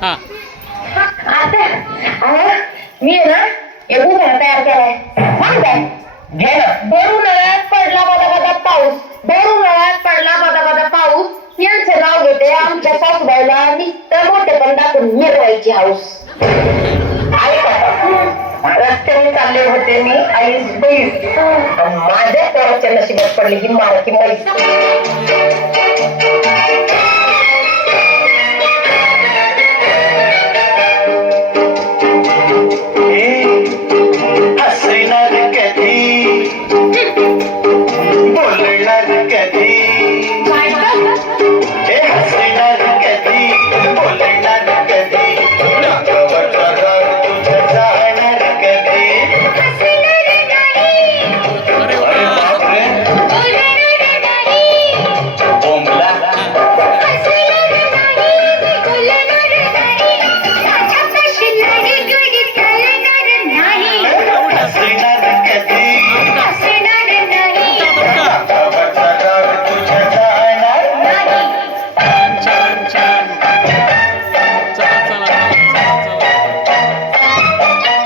हा आता मी आहे ना एक उन्हाळा तयार केलाय सांग काय घे ना भर उन्हाळ्यात पडला बदा बदा पाऊस भर उन्हाळ्यात पडला बदा बदा पाऊस यांचं नाव घेते आमच्या सासूबाईला नुसतं मोठेपण दाखवून मिरवायची हाऊस रस्त्याने चालले होते मी आईस बैस माझ्या पोराच्या नशिबात पडली ही मारकी मैस